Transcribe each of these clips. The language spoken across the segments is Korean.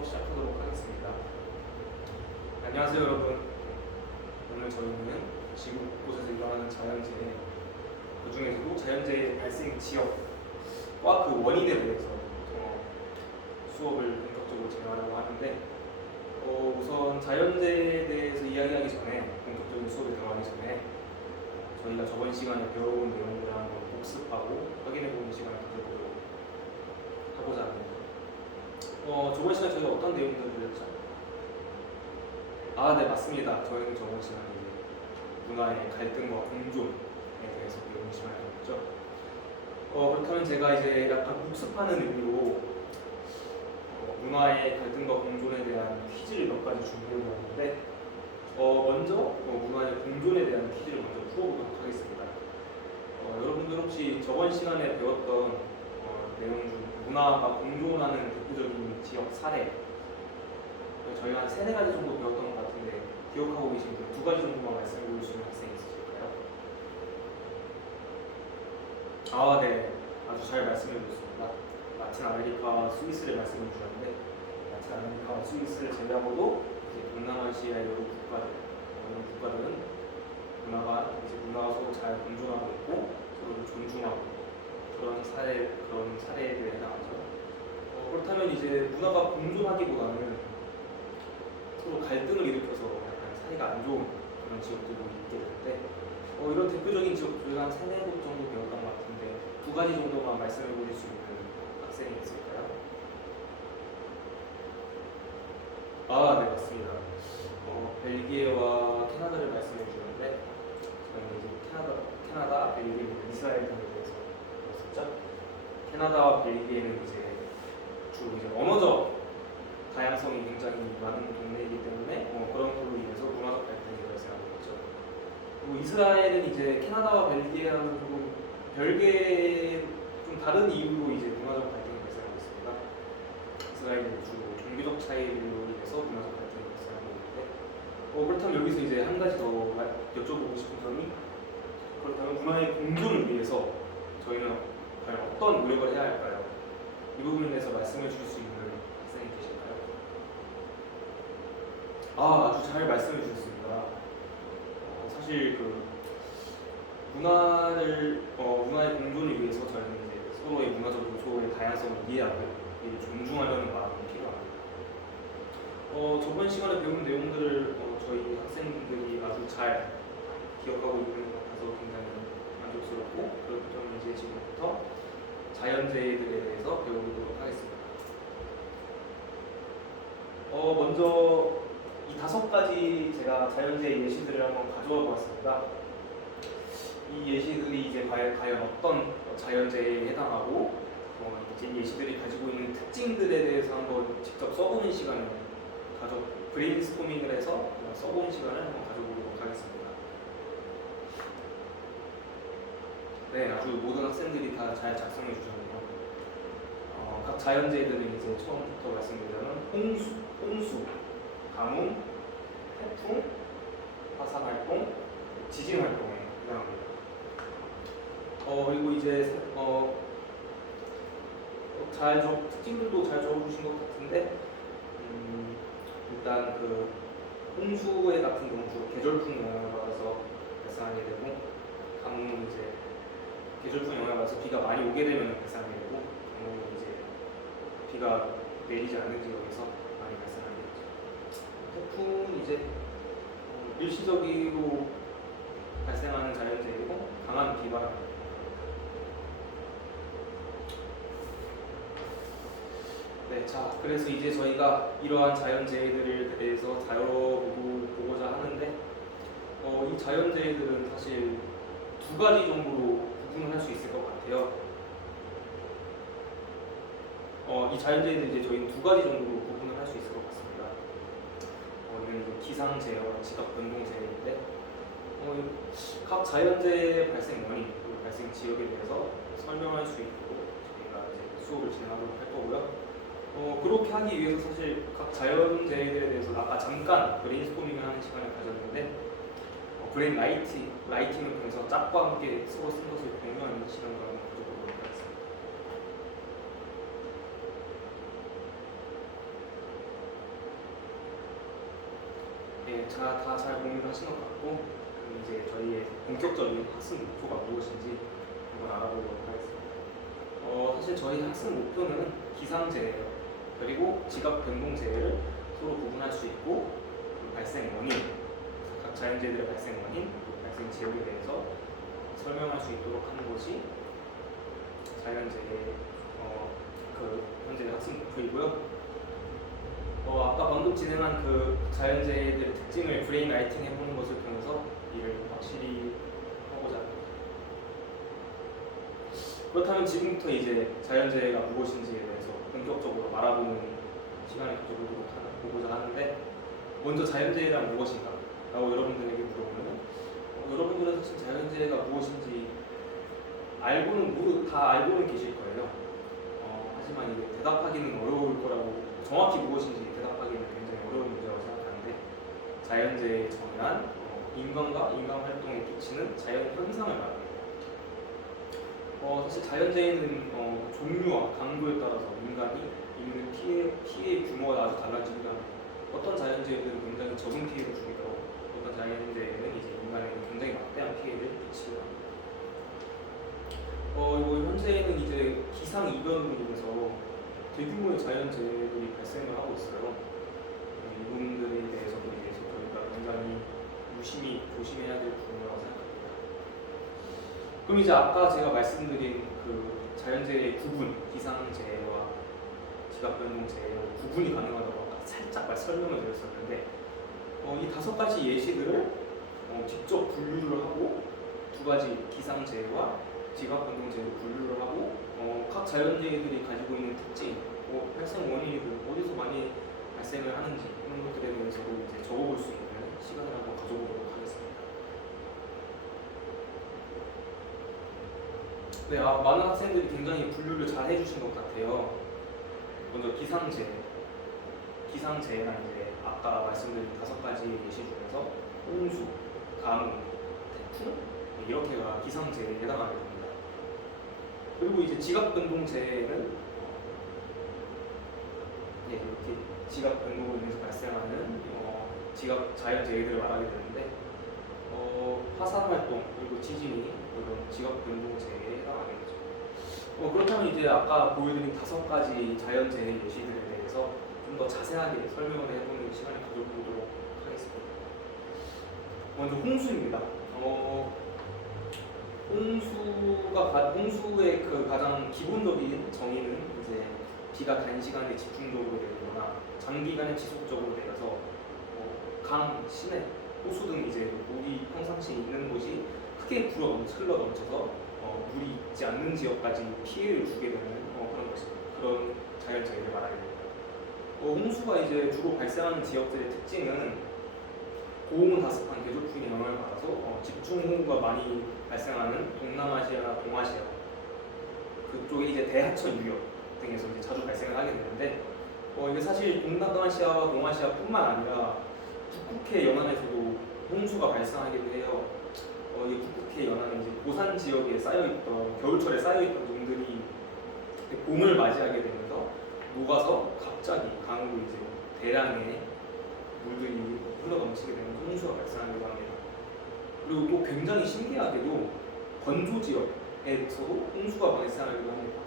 수업 시작하도록 하겠습니다. 안녕하세요 여러분. 오늘 저희는 지구 곳곳에서 일어나는 자연재해, 그 중에서도 자연재해 발생 지역과 그 원인에 대해서 수업을 본격적으로 진행하려고 하는데, 우선 자연재해에 대해서 이야기하기 전에, 본격적인 수업에 들어가기 전에 저희가 저번 시간에 배워본 내용들을 한번 복습하고 확인해보는 시간을 가져보도록 하고자 합니다. 저번 시간에 저희가 어떤 내용들을 배웠죠? 네, 맞습니다. 저희는 저번 시간에 문화의 갈등과 공존에 대해서 배우는 시간을 가졌죠. 그렇다면 제가 이제 약간 복습하는 의미로 문화의 갈등과 공존에 대한 퀴즈를 몇 가지 준비해 보았는데, 먼저 문화의 공존에 대한 퀴즈를 먼저 풀어보도록 하겠습니다. 여러분들 혹시 저번 시간에 배웠던 내용 중 문화가 공존하는 대표적인 지역 사례, 저희가 한 3-4가지 정도 배웠던 것 같은데 기억하고 계신 분 2가지 정도만 말씀해 볼 수 있는 학생이 있으실까요? 네, 아주 잘 말씀해 주셨습니다. 라틴 아메리카, 스위스를 말씀해 주셨는데, 라틴 아메리카와 스위스를 제외하고도 이제 동남아시아의 여러 국가들은 문화가 서로 잘 공존하고 있고 서로를 존중하고 그런 사례에 대해 해당하죠. 그렇다면 이제 문화가 공존하기보다는 서로 갈등을 일으켜서 약간 사이가 안 좋은 그런 지역들도 있게 되는데, 이런 대표적인 지역 저희가 한 3-4곳 정도 배웠던 것 같은데 2가지 정도만 말씀해 보실 수 있는 학생이 있을까요? 네, 맞습니다. 벨기에와 캐나다를 말씀해 주셨는데, 저희는 이제 캐나다, 벨기에, 이스라엘 등에 대해서 배웠었죠. 캐나다와 벨기에는 주로 언어적 다양성이 굉장히 많은 동네이기 때문에 그런 걸로 인해서 문화적 갈등이 발생하고 있죠. 그리고 이스라엘은 이제 캐나다와 벨기에랑 조금 별개, 좀 다른 이유로 이제 문화적 갈등이 발생하고 있습니다. 이스라엘은 주로 종교적 차이로 인해서 문화적 갈등이 발생하고 있는데, 그렇다면 여기서 이제 한 가지 더 여쭤보고 싶은 점이, 그렇다면 문화의 공존을 위해서 저희는 과연 어떤 노력을 해야 할까요? 이 부분에 대해서 말씀해 주실 수 있는 학생이 계실까요? 아주 잘 말씀해 주셨습니다. 사실 문화의 공존을 위해서 저희는 이제 서로의 문화적 요소의 다양성을 이해하고 존중하려는 마음이 필요합니다. 저번 시간에 배운 내용들을 저희 학생들이 아주 잘 기억하고 있는 것 같아서 굉장히 만족스럽고, 그렇다면 이제 지금부터 자연재해들에 대해서 배워보도록 하겠습니다. 먼저 이 5가지 제가 자연재해 예시들을 한번 가져와 보았습니다. 이 예시들이 이제 과연 어떤 자연재해에 해당하고, 이제 예시들이 가지고 있는 특징들에 대해서 한번 직접 써보는 시간을 브레인스토밍을 해서 써보는 시간을 한번 가져보도록 하겠습니다. 네, 아주 모든 학생들이 다 잘 작성해 주셨네요. 각 자연재해들은 이제 처음부터 말씀드리자면 홍수, 가뭄, 태풍, 화산 활동, 지진 활동에 해당합니다. 그리고 이제 특징들도 잘 적어주신 것 같은데, 일단 홍수에 같은 경우 주로 계절풍 영향을 받아서 발생하게 되고, 가뭄은 이제 계절풍 영향을 받아서 비가 많이 오게 되면 발생하게 되고, 가뭄은 이제 비가 내리지 않는 지역에서 많이 발생하게 되죠. 태풍은 이제 일시적으로 발생하는 자연재해이고 강한 비바람. 네, 그래서 이제 저희가 이러한 자연재해들에 대해서 다뤄보고자 하는데, 이 자연재해들은 사실 2가지 정도로 구분을 할 수 있을 것 같아요. 이 자연재해는 이제 저희는 2가지 정도로 구분을 할 수 있을 것 같습니다. 이건 이제 기상재해와 지각변동재해인데, 각 자연재해 발생 원인, 그리고 발생 지역에 대해서 설명할 수 있도록 저희가 이제 수업을 진행하도록 할 거고요. 그렇게 하기 위해서 사실 각 자연재해들에 대해서 아까 잠깐 브레인스토밍을 하는 시간을 가졌는데, 브레인 라이팅을 통해서 짝과 함께 서로 쓴 것을 공유하는 시간을 가져보도록 하겠습니다. 다 잘 공유하신 것 같고, 그럼 이제 저희의 본격적인 학습 목표가 무엇인지 한번 알아보도록 하겠습니다. 사실 저희 학습 목표는 기상재해예요. 그리고 지각 변동재해를 서로 구분할 수 있고, 그 발생 원인, 각 자연재해들의 발생 원인, 발생 지역에 대해서 설명할 수 있도록 하는 것이 자연재해 그 현재 학습 목표이고요. 아까 방금 진행한 그 자연재해들의 특징을 브레인 라이팅 해보는 것을 통해서 이를 확실히 하고자 합니다. 그렇다면 지금부터 이제 자연재해가 무엇인지에 대해서 본격적으로 알아보는 시간을 가져보고자 하는데, 먼저 자연재해란 무엇인가? 라고 여러분들에게 물어보면 여러분들은 사실 자연재해가 무엇인지 모두 다 알고는 계실 거예요. 하지만 이게 대답하기는 어려울 거라고, 정확히 무엇인지 대답하기는 굉장히 어려운 문제라고 생각하는데, 자연재해의 정의란 인간과 인간 활동에 끼치는 자연 현상을 말합니다. 사실 자연재해는 종류와 강도에 따라서 인간이 입는 피해의 규모가 아주 달라지기도 합니다. 어떤 자연재해들은 굉장히 적은 피해를 주기도 하고, 어떤 자연재해는 이제 인간에게 굉장히 막대한 피해를 끼치기도 합니다. 현재는 이제 기상 이변으로 인해서 대규모의 자연재해들이 발생을 하고 있어요. 이 부분들에 대해서도 이제 저희가 굉장히 유심히 조심해야 될 부분이라고 생각합니다. 그럼 이제 아까 제가 말씀드린 그 자연재해의 구분, 기상재해와 지각변동재해의 구분이 가능하다고 아까 살짝 설명을 드렸었는데, 이 5가지 예시들을 직접 분류를 하고, 2가지 기상재해와 지각변동재해를 분류를 하고, 각 자연재해들이 가지고 있는 특징, 발생 원인이든 어디서 많이 발생을 하는지 이런 것들에 대해서도 이제 적어볼 수 있는 시간을 한번 가져보도록 하겠습니다. 네, 많은 학생들이 굉장히 분류를 잘 해주신 것 같아요. 먼저 기상재해는 이제 아까 말씀드린 5가지 예시 중에서 홍수, 가뭄, 태풍 이렇게가 기상재해에 해당하게 됩니다. 그리고 이제 지각변동재해는 이렇게 지각변동으로 인해서 발생하는 자연재해들을 말하게 되는데, 화산활동 그리고 지진이 이런 지각변동재해에 해당하게 되죠. 그렇다면 이제 아까 보여드린 5가지 자연재해 예시들에 대해서 좀 더 자세하게 설명을 해보는 시간을 가져보도록 하겠습니다. 먼저 홍수입니다. 홍수의 그 가장 기본적인 정의는 이제 비가 단시간에 집중적으로 내리거나 장기간에 지속적으로 내려서 강, 시내, 호수 등 이제 물이 평상시에 있는 곳이 크게 흘러 넘쳐서 물이 있지 않는 지역까지 피해를 주게 되는 그런 것입니다. 그런 자연재해를 말하게 됩니다. 홍수가 이제 주로 발생하는 지역들의 특징은 고온다습한 계절풍의 영향을 받아서 집중호우가 많이 발생하는 동남아시아나 동아시아 그쪽에 이제 대하천 유역 등에서 이제 자주 발생을 하게 되는데, 이게 사실 동남아시아와 동아시아뿐만 아니라 북극해 연안에서도 홍수가 발생하기도 해요. 이 북극해 연안은 이제 고산 지역에 쌓여있던 겨울철에 쌓여있던 눈들이 봄을 맞이하게 되면서 녹아서 갑자기 강으로 이제 대량의 물들이 흘러 넘치게 되는 홍수가 발생하기도 합니다. 그리고 또 굉장히 신기하게도 건조 지역에서도 홍수가 발생하기도 합니다.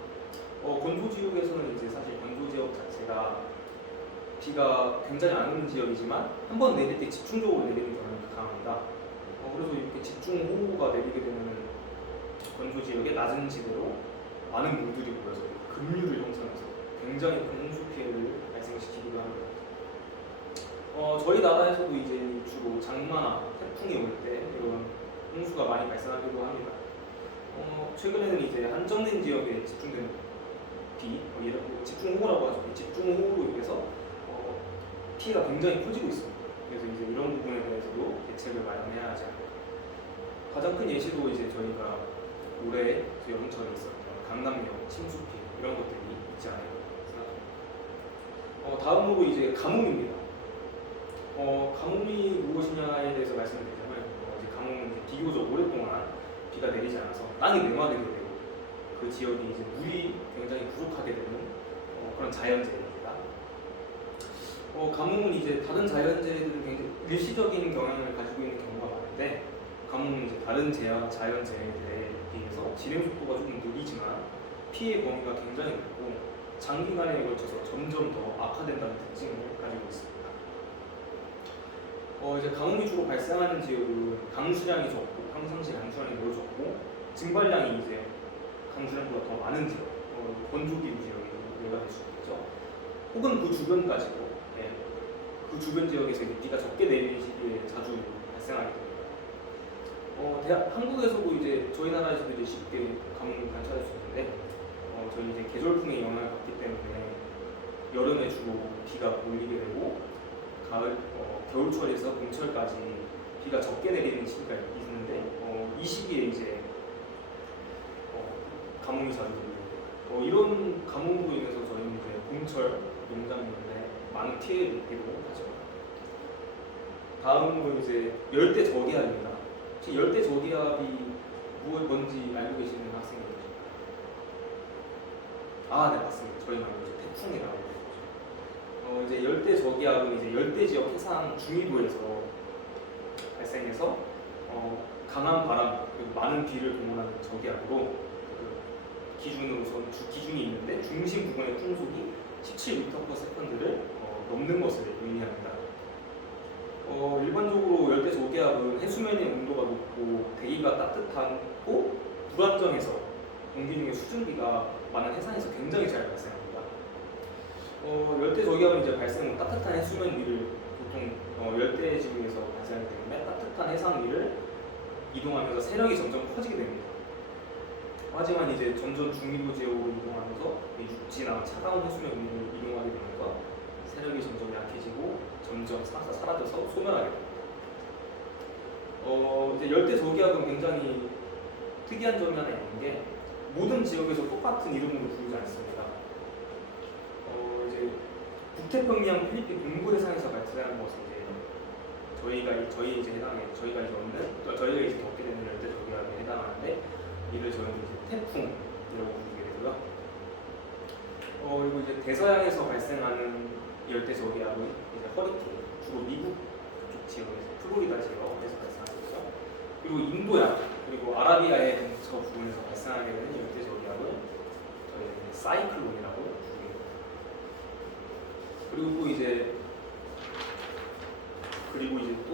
건조 지역에서는 이제 사실 건조 지역 자체가 비가 굉장히 안 오는 지역이지만 한 번 내릴 때 집중적으로 내리는 경향이 강합니다. 그래서 이렇게 집중호우가 내리게 되면 건조 지역의 낮은 지대로 많은 물들이 모여서 급류를 형성해서 굉장히 큰 홍수 피해를 발생시키기도 합니다. 저희 나라에서도 이제 주로 장마나 태풍이 올 때 이런 홍수가 많이 발생하기도 합니다. 최근에는 이제 한정된 지역에 집중되는 비, 집중호우라고 하죠. 집중호우로 인해서 피해가 굉장히 커지고 있습니다. 그래서 이제 이런 부분에 대해서도 대책을 마련해야 하지 않을까. 가장 큰 예시도 이제 저희가 올해 여름철에 있었던 강남역 침수 피해 이런 것들이 있지 않을까 생각합니다. 다음으로 이제 가뭄입니다. 가뭄이 무엇이냐에 대해서 말씀을 드리자면, 이제 가뭄은 비교적 오랫동안 비가 내리지 않아서 땅이 메마르게 되고 그 지역이 이제 물이 굉장히 부족하게 되는 그런 자연재해입니다. 가뭄은 이제 다른 자연재해들은 굉장히 일시적인 경향을 가지고 있는 경우가 많은데, 가뭄은 이제 다른 자연재해들에 비해서 진행 속도가 조금 느리지만 피해 범위가 굉장히 넓고 장기간에 걸쳐서 점점 더 악화된다는 특징을 가지고 있습니다. 이제 가뭄이 주로 발생하는 지역은 강수량이 적고 평상시 강수량이 매우 적고 증발량이 이제 강수량보다 더 많은 지역, 건조기후 지역이 예가 될 수 있겠죠. 혹은 그 주변까지도, 그 주변 지역에서 이제 비가 적게 내리는 시기에 자주 발생하게 됩니다. 한국에서도 이제 저희 나라에서도 이제 쉽게 가뭄을 관찰할 수 있는데, 저희 이제 계절풍의 영향을 받기 때문에 여름에 주로 비가 몰리게 되고 겨울철에서 봄철까지 비가 적게 내리는 시기가 있는데, 이 시기에 이제 가뭄이 자주 들고 이런 가뭄으로 인해서 저희는 이제 봄철 농작물에 많은 피해를 입기도 하죠. 다음으로 이제 열대 저기압입니다. 혹시 열대 저기압이 뭔지 알고 계시는 학생이 계실까요? 네, 맞습니다. 저희 말로 이제 태풍이라고 하죠. 이제 열대 저기압은 이제 열대 지역 해상 중위도에서 발생해서 강한 바람 그리고 많은 비를 동원하는 저기압으로 기준으로서는 기준이 있는데 중심 부근의 풍속이 17m/s를 넘는 것을 의미합니다. 일반적으로 열대 저기압은 해수면의 온도가 높고 대기가 따뜻하고 불안정해서 공기 중에 수증기가 많은 해상에서 굉장히 잘 발생합니다. 열대 저기압은 이제 발생 후 따뜻한 해수면 위를 보통 열대 지구에서 발생하기 때문에 따뜻한 해상 위를 이동하면서 세력이 점점 커지게 됩니다. 하지만 이제 점점 중위도 지역으로 이동하면서 육지나 차가운 해수면 위로 이동하게 되면서 세력이 점점 약해지고 점점 사라져서 소멸하게 됩니다. 이제 열대 저기압은 굉장히 특이한 점이 하나 있는 게 모든 지역에서 똑같은 이름으로 부르지 않습니다. 이제 북태평양 필리핀 동부 해상에서 발생하는 것은 이제 저희가 이제 겪게 되는 열대 저기압에 해당하는데, 이를 저희는 이제 태풍이라고 부르게 되고요. 그리고 이제 대서양에서 발생하는 열대 저기압은 이제 허리케인, 주로 미국 쪽 지역에서 플로리다 지역에서 발생하고요. 그리고 인도양 그리고 아라비아의 근처 부근에서 발생하게 되는 열대 저기압을 저희는 사이클론이라고 부르게 됩니다. 그리고 이제 또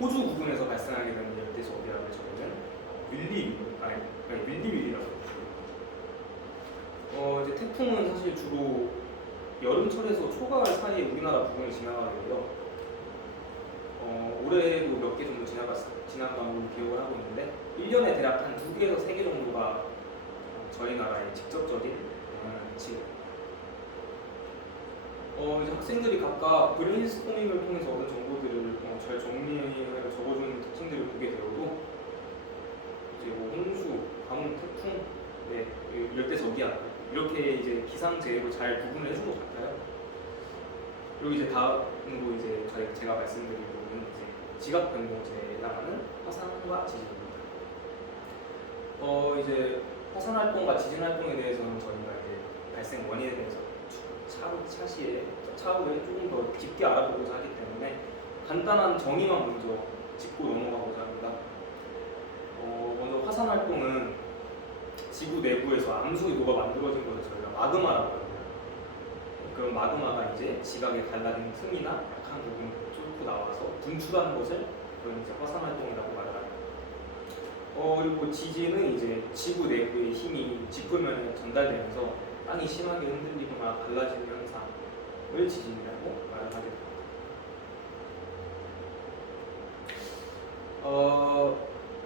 호주 부근에서 발생하게 되는 열대 저기압을 저희는 윌리윌이라고 부릅니다. 이제 태풍은 사실 주로 여름철에서 초가을 사이에 우리나라 부근을 지나가게 되고요. 올해도 몇 개 정도 지나간 걸로 기억을 하고 있는데 1년에 대략 한 2개에서 3개 정도가 저희 나라에 직접적인 영향을 미치고, 이제 학생들이 각각 브레인스토밍을 통해서 얻은 정보들을 잘 정리해서 적어주는 특징들을 보게 되어도 이제 홍수, 가뭄, 태풍, 열대 저기압 이렇게 이제 기상재해로 잘 구분을 해준 것 같아요. 그리고 이제 다음으로 이제 제가 말씀드릴 부분은 이제 지각 변동재해에 해당하는 화산과 지진입니다. 이제 화산 활동과 지진 활동에 대해서는 저희가 이제 발생 원인에 대해서 차후에 조금 더 깊게 알아보고자 하기 때문에 간단한 정의만 먼저 짚고 넘어가고자 합니다. 먼저 화산 활동은 지구 내부에서 암수기도가 만들어진 것을 저희가 마그마라고 합니다. 그런 마그마가 이제 지각에 갈라진 틈이나 약한 부분을 뚫고 나와서 분출하는 것을 저희는 이제 화산 활동이라고 말을 합니다. 그리고 지진은 이제 지구 내부의 힘이 지표면에 전달되면서 땅이 심하게 흔들리거나 갈라지는 현상을 지진이라고 말을 하게 됩니다.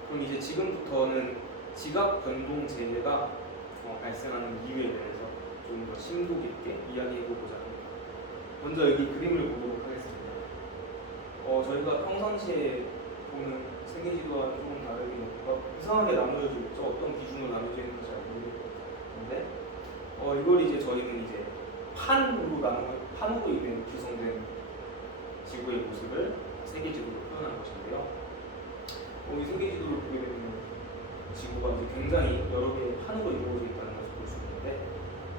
그럼 이제 지금부터는 지각 변동 재해가 발생하는 이유에 대해서 좀 더 심도 깊게 이야기해보고자 합니다. 먼저 여기 그림을 보도록 하겠습니다. 저희가 평상시에 보는 세계지도와는 조금 다르게 이상하게 나누어져 있죠. 어떤 기준으로 나누어져 있는지 잘 모르겠는데, 이걸 이제 저희는 이제 판으로 구성된 지구의 모습을 세계지도로 표현한 것인데요. 이 세계지도를 보게 되면 지구가 이제 굉장히 여러 개의 판으로 이루어져 있다는 것을 볼 수 있는데,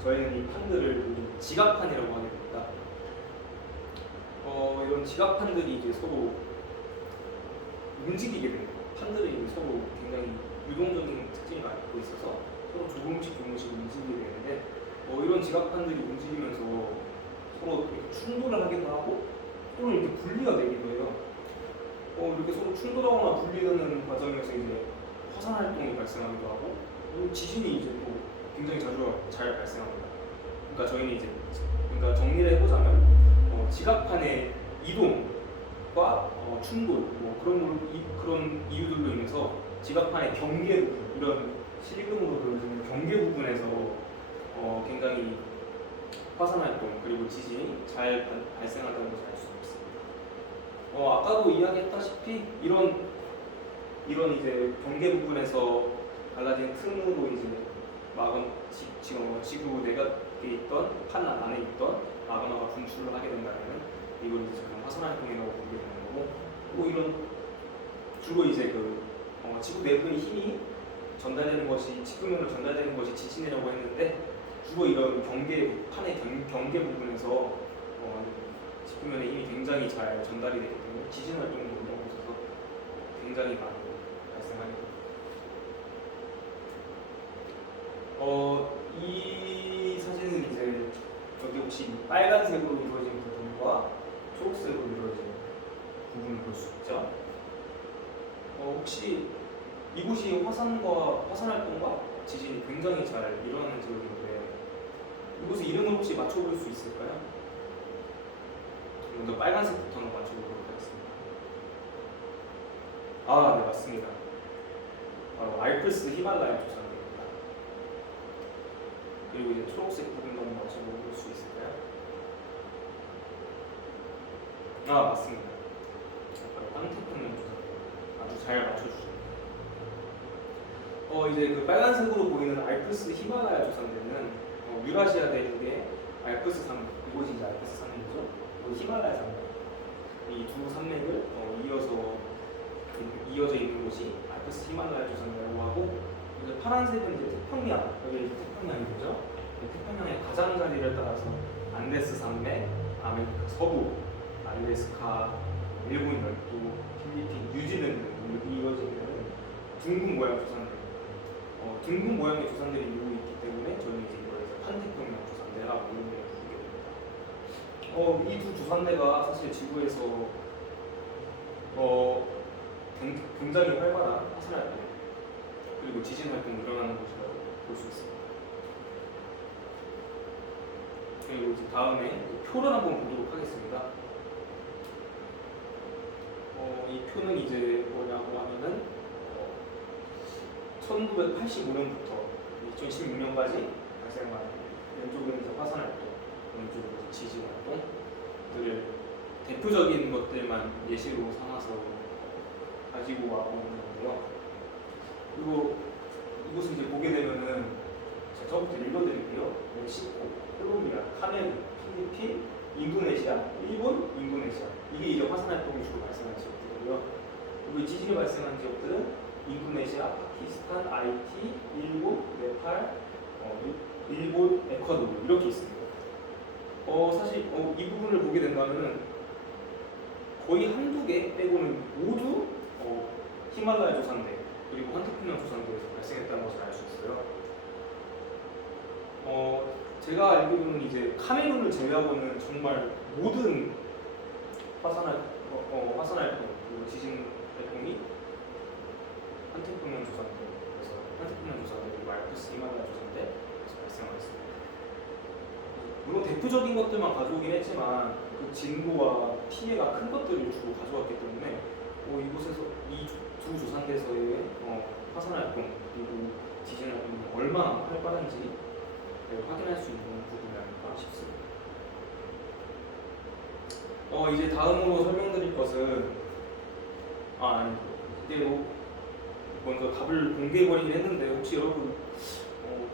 저희는 이 판들을 지각판이라고 하게 됩니다. 이런 지각판들이 이제 서로 움직이게 됩니다. 판들이 이제 서로 굉장히 유동적인 특징을 갖고 있어서 서로 조금씩 움직이게 되는데 이런 지각판들이 움직이면서 서로 이렇게 충돌을 하기도 하고 또는 이렇게 분리가 되기도 해요. 이렇게 서로 충돌하거나 분리되는 과정에서 이제 화산 활동이 발생하기도 하고 지진이 이제 또 굉장히 잘 발생합니다. 그러니까 저희는 이제 정리를 해보자면 지각판의 이동과 충돌 그런 이유들로 인해서 지각판의 경계 부분, 이런 실금으로 그려지는 경계 부분에서 굉장히 화산 활동 그리고 지진이 잘 발생한다는 것을 알 수 있습니다. 아까도 이야기했다시피 이런 이제 경계 부분에서 갈라진 틈으로 이제 지구 내각에 있던 판 안에 있던 마그마가 분출을 하게 된다면 이걸 이제 저는 화산 활동이라고 부르게 되는 거고, 또 이런 주로 이제 지구 내부의 힘이 전달되는 것이 지구면으로 전달되는 것이 지진이라고 했는데 주로 이런 판의 경계 부분에서 지구면의 힘이 굉장히 잘 전달이 되기 때문에 지진 활동이 일어나고 있어서 굉장히 많이 발생하게 됩니다. 이 사진은 이제 여기 혹시 빨간색으로 이루어진 부분과 초록색으로 이루어진 부분을 볼 수 있죠. 혹시 이곳이 화산 활동과 지진이 굉장히 잘 일어나는 지역인데 이곳의 이름을 혹시 맞춰볼 수 있을까요? 먼저 빨간색부터 한번 맞춰보도록 하겠습니다. 네, 맞습니다. 바로 알프스 히말라야 조산입니다. 그리고 이제 초록색 부분도 한번 맞춰볼 수 있을까요? 맞습니다. 바로 황태평양 조산입니다. 아주 잘 맞춰주셨네요. 이제 그 빨간색으로 보이는 알프스 히말라야 조산대는 유라시아 대륙의 알프스 산맥, 이곳이 이제 알프스 산맥이죠. 히말라야 산맥, 이 두 산맥을 이어져 있는 곳이 알프스 히말라야 조산대라고 하고, 이제 파란색은 이제 태평양, 여기 이제 태평양이죠. 태평양의 가장자리를 따라서 안데스 산맥, 아메리카 서부, 알래스카, 일본 열도, 필리핀, 뉴질랜드 이렇게 이어지는 둥근 모양 조산대. 둥근 모양의 조산들이 이루고 있기 때문에 저희는 이제 이걸 판태평양 조산대라고 이름을 부르게 됩니다. 이 두 조산대가 사실 지구에서 굉장히 활발한 화산 활동 그리고 지진 활동이 일어나는 것이라고 볼 수 있습니다. 그리고 이제 다음에 표를 한번 보도록 하겠습니다. 이 표는 이제 뭐냐고 하면은 1985년부터 2016년까지 발생한 왼쪽은 이제 화산 활동, 왼쪽은 지진 활동들을 대표적인 것들만 예시로 삼아서 가지고 와보는 건데요. 그리고 이곳을 이제 보게 되면은 제가 저부터 읽어드릴게요. 멕시코, 콜롬비아, 카메룬, 필리핀, 인도네시아, 일본, 인도네시아, 이게 이제 화산 활동이 주로 발생한 지역들이고요. 그리고 지진이 발생한 지역들은 인도네시아, 파키스탄, 아이티, 일본, 네팔, 일본, 에콰도르 이렇게 있습니다. 사실 이 부분을 보게 된다면은 거의 한두 개 빼고는 모두 히말라야 조산대 그리고 환태평양 조산대에서 발생했다는 것을 알 수 있어요. 제가 알기로는 이제 카메룬을 제외하고는 정말 모든 화산 활동 그리고 지진 활동이 환태평양 조산대, 그래서 환태평양 조산대 그리고 알프스 히말라야 조산대에서 발생하고 있습니다. 물론 대표적인 것들만 가져오긴 했지만 그 진도와 피해가 큰 것들을 주로 가져왔기 때문에 이곳에서 이 두 조산대에서의 화산 활동 그리고 지진 활동이 얼마나 활발한지 확인할 수 있는 부분이 아닐까 싶습니다. 이제 다음으로 설명드릴 것은 이대로 먼저 답을 공개해버리긴 했는데 혹시 여러분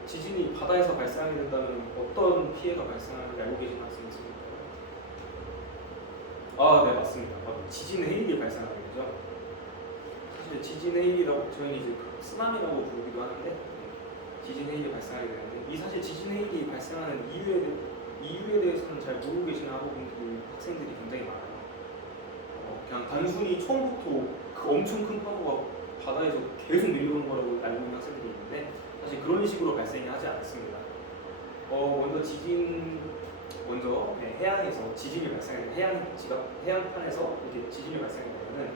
지진이 바다에서 발생하게 된다면 어떤 피해가 발생하는지 알고 계신 학생 있습니까? 네, 맞습니다. 지진 해일이 발생하게 되죠. 사실 지진 해일이라고 저희는 이제 쓰나미라고 부르기도 하는데 지진 해일이 발생하게 되는데 이 사실 지진 해일이 발생하는 이유에 대해서는 잘 모르고 계시는 학생들이 굉장히 많아요. 그냥 단순히 처음부터 그 엄청 큰 파도가 바다에서 계속 밀려오는 거라고 알고 있는 학생들이 있는데 사실 그런 식으로 발생이 하지 않습니다. 먼저 해안에서 지진이 발생하는 해안판에서 이렇게 지진이 발생하면은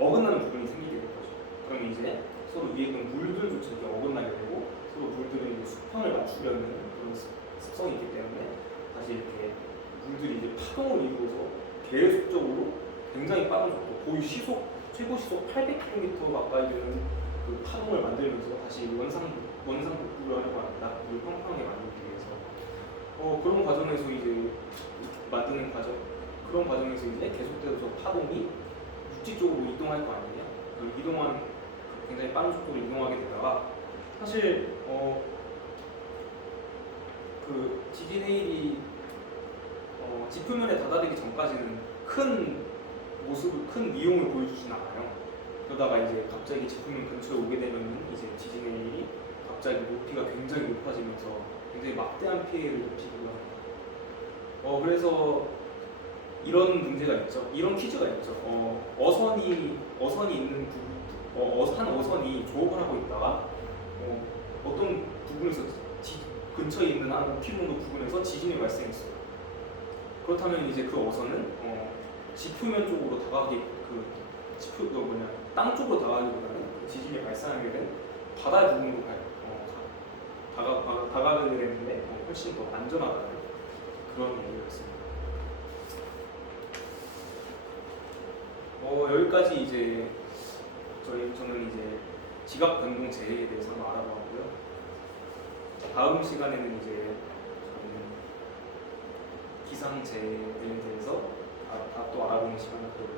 어긋나는 부분이 생기게 될 거죠. 그럼 이제 서로 위에 있는 물들조차 이렇게 어긋나게 되고 서로 물들은 이제 수평을 맞추려는 그런 습성이 있기 때문에 다시 이렇게 물들이 이제 파동을 이루어서 계속적으로 굉장히 빠른 속도, 거의 최고 시속 800km 가까이 되는 그 파동을 만들면서 다시 원상 복구를 하려고 합니다. 물 평평하게 만들기 위해서. 그런 과정에서 이제 그런 과정에서 이제 계속돼서 파동이 육지 쪽으로 이동할 거 아니에요. 굉장히 빠른 속도로 이동하게 되다가 사실 그 지진 해일이 지표면에 다다르기 전까지는 큰 위용을 보여주진 않아요. 그러다가 이제 갑자기 지표면 근처에 오게 되면 이제 지진 해일이 갑자기 높이가 굉장히 높아지면서 굉장히 막대한 피해를 입히기도 합니다. 그래서 이런 문제가 있죠. 이런 퀴즈가 있죠. 한 어선이 조업을 하고 있다가 어떤 부분에서 근처에 있는 한 킬로미터 부분에서 지진이 발생했어요. 그렇다면 이제 그 어선은 지표면 쪽으로 땅 쪽으로 다가가기보다는 지진이 발생하게 된 바다 부분으로 다가가게 되는데 훨씬 더 안전하다는 그런 얘기가 있습니다. 여기까지 이제 저는 이제 지각 변동 재해에 대해서 한번 알아보았고요. 다음 시간에는 이제 저는 기상 재해에 대해서 또 알아보는 시간을 갖도록